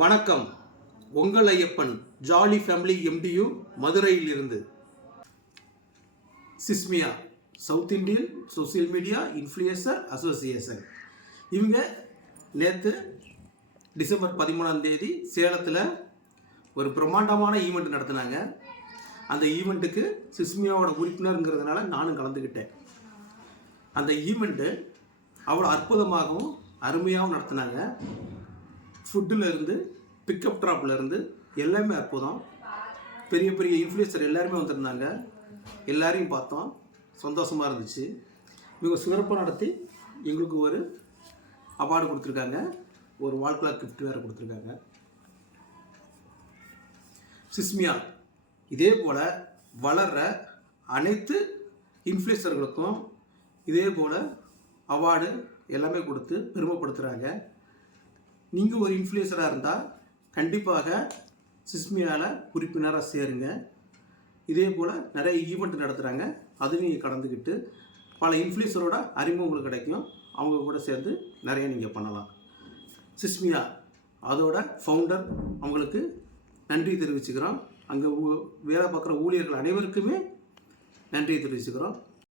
வணக்கம். உங்கள் Ayyappan jolly family MTU மதுரையில் இருந்து. SISMIA South Indian social media influencer association இவங்க நேற்று டிசம்பர் 13 சேலத்தில் ஒரு பிரம்மாண்டமான ஈவெண்ட் நடத்தினாங்க. அந்த ஈவெண்ட்டுக்கு சிஸ்மியாவோட உறுப்பினருங்கிறதுனால நானும் கலந்துக்கிட்டேன். அந்த ஈவெண்ட்டு அவ்வளோ அற்புதமாகவும் அருமையாகவும் நடத்தினாங்க. ஃபுட்டில் இருந்து பிக்கப் ட்ராப்லேருந்து எல்லாமே அற்புதம். பெரிய பெரிய இன்ஃப்ளூயன்சர் எல்லாருமே வந்திருந்தாங்க. எல்லாரையும் பார்த்தோம், சந்தோஷமாக இருந்துச்சு. இவங்க சிறப்பாக நடத்தி எங்களுக்கு ஒரு அவார்டு கொடுத்துருக்காங்க, ஒரு வால் கிளாக் கிஃப்ட் வேறு கொடுத்துருக்காங்க. சிஸ்மியா இதே போல் வளர்கிற அனைத்து இன்ஃப்ளூயன்சர்களுக்கும் இதே போல் அவார்டு எல்லாமே கொடுத்து பெருமைப்படுத்துகிறாங்க. நீங்கள் ஒரு இன்ஃப்ளூயன்சராக இருந்தால் கண்டிப்பாக சிஸ்மியாவில் உறுப்பினராக சேருங்க. இதே போல் நிறைய ஈவெண்ட் நடத்துகிறாங்க, அதுவும் நீங்கள் கலந்துக்கிட்டு பல இன்ஃப்ளூயன்சரோட அறிமுகம் உங்களுக்கு கிடைக்கும். அவங்க கூட சேர்ந்து நிறைய நீங்கள் பண்ணலாம். சிஸ்மியா அதோட ஃபவுண்டர் அவங்களுக்கு நன்றி தெரிவிச்சுக்கிறோம். அங்கே வேலை பார்க்குற ஊழியர்கள் அனைவருக்குமே நன்றி தெரிவிச்சுக்கிறோம்.